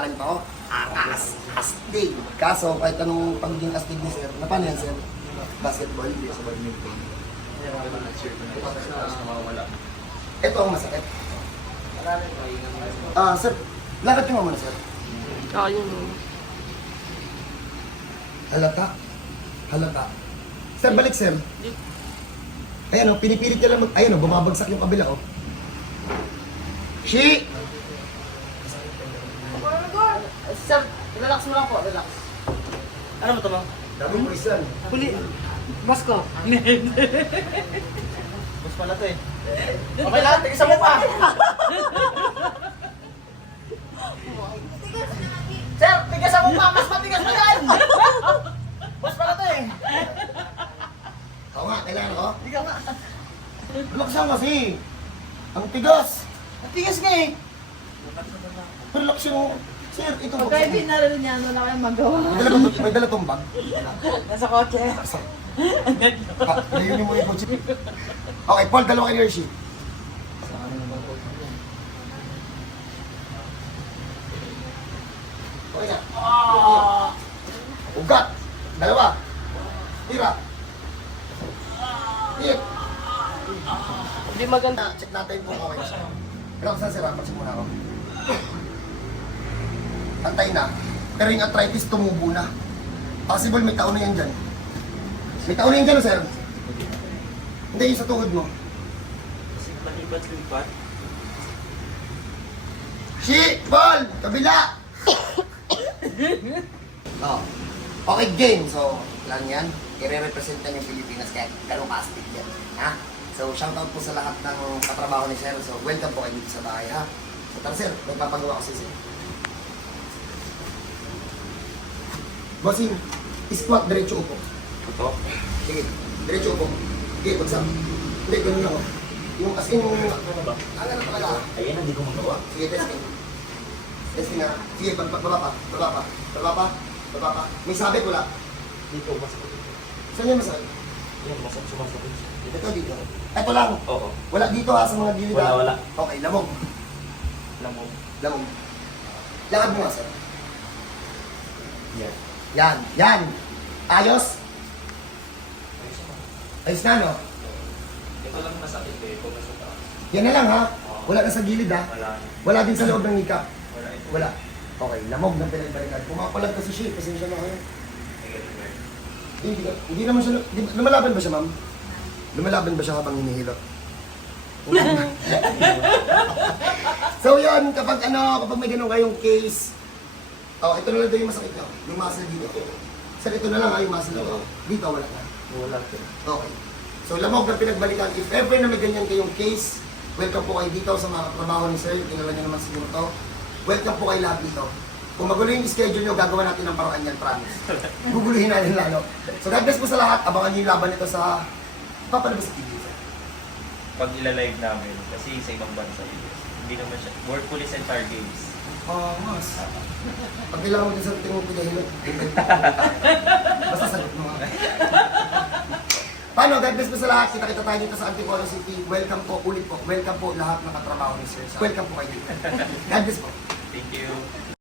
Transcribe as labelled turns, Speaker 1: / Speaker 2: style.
Speaker 1: pangalan pa ako. Astig. Kaso, kahit anong pagiging astig ni sir, na paano yan sir? Basketball?
Speaker 2: Sa badminton.
Speaker 1: Ito ang masakit. Sir, lakad nyo muna sir.
Speaker 3: Oo, yun.
Speaker 1: Halata. Halata. Sir, balik sir. Ayan o, pinipilit niya lang ayan o, bumabagsak yung kabila o. Shi!
Speaker 4: Sir, relax mo lang po, relax. Ano ba ito mo?
Speaker 1: Dami mo isan.
Speaker 4: Huli. Boss ko. Boss pala to eh. Okay lang, tigisan mo pa. Sir, tigisan mo pa. Mas matigas na yan. Boss pala to eh.
Speaker 1: Oo nga, kailangan ko.
Speaker 4: Hindi ka nga.
Speaker 1: Relaxan kasi. Ang tigas.
Speaker 4: Ang tigas nga eh.
Speaker 1: Relax yung... Sir, ito po.
Speaker 5: Pagka binaril niya, ano na kayo magawa?
Speaker 1: May dala tong bag.
Speaker 5: Nasa kotse.
Speaker 1: Layunin mo yung kotse. Okay, Paul, dalawa kayo Hershey. Okay na. Ugat. Dalawa. Tira. Hit.
Speaker 3: Hindi maganda.
Speaker 1: Check natin kung okay na siya. Relax na sir, check muna ako. Antay na. Pero yung arthritis tumubo na. Possible may taon na yan dyan. May taon na yan dyan, sir. Hindi, yung sa tuhod mo.
Speaker 2: Lipat-lipat.
Speaker 1: Shi! Ball! Kabila! Oh. Okay, game. So, lang yan. I-represent na yung Pilipinas kaya ganun kastig yan. Ha? So, shoutout po sa lahat ng katrabaho ni sir. So, welcome po kayo dito sa bahay, ha? So, tara sir, magpapagawa ko si sir. Bossing, squat, diretso upo.
Speaker 2: Ito.
Speaker 1: Sige, diretso upo. Sige, bagsak. Hindi, ganun ako. Yung as in, ano ba? Ano na talaga?
Speaker 2: Ayan, hindi ko magawa.
Speaker 1: Sige, testing. Testing na. Sige, baba pa. Baba pa. Baba pa. Baba pa. May sabit, wala.
Speaker 2: Dito, masakit.
Speaker 1: Saan yung masakit?
Speaker 2: Yan, sumasakit.
Speaker 1: Ito, dito. Ito lang.
Speaker 2: Oo.
Speaker 1: Wala dito ha, sa mga gilid. ha?
Speaker 2: Wala.
Speaker 1: Okay, lamog.
Speaker 2: Lamog.
Speaker 1: Lamog. Lakad mo nga, sir.
Speaker 2: Yan.
Speaker 1: Yan. Ayos? Ayos na, no?
Speaker 2: Ito lang masakit eh, kung nasa taas.
Speaker 1: Yan na lang, ha? Wala na sa gilid, ha?
Speaker 2: Wala.
Speaker 1: Wala din sa loob ng hika.
Speaker 2: Wala ito.
Speaker 1: Wala. Okay, lamog ng pinagbarikad. Pumapalag kasi siya, pasensya na kayo. Hindi naman siya, lumalaban ba siya, ma'am? Lumalaban ba siya habang hinihilot? So yun, kapag may ganun kayong case, ito na lang daw yung masakit nyo, yung muscle dito. Sir, ito na lang yung muscle dito. Dito, wala na.
Speaker 2: Wala.
Speaker 1: Okay. So lamog ng pinagbalikan, if ever na may ganyan kayong case, welcome po kayo dito sa mga trabaho ni sir, tinala nyo naman siguro to. Welcome po kayo lahat dito. Kung magulo yung schedule nyo, gagawa natin ng paraan yan, promise. Guguluhin natin lalo. So God bless po sa lahat, abangan nyo yung laban nito sa papalabas sa TV.
Speaker 2: Pag ilalive namin, kasi sa ibang bansa, hindi naman siya. World Police and Fire Games.
Speaker 1: Mas. Pag kailangan mo din sa tingin mo pinahilot, basta sagot mo. Paano? God bless po sa lahat. Kita-kita tayo dito sa Antipolo City. Welcome po, ulit po. Welcome po lahat ng katrabaho ni Sir. Welcome po kayo dito. God bless po.
Speaker 2: Thank you.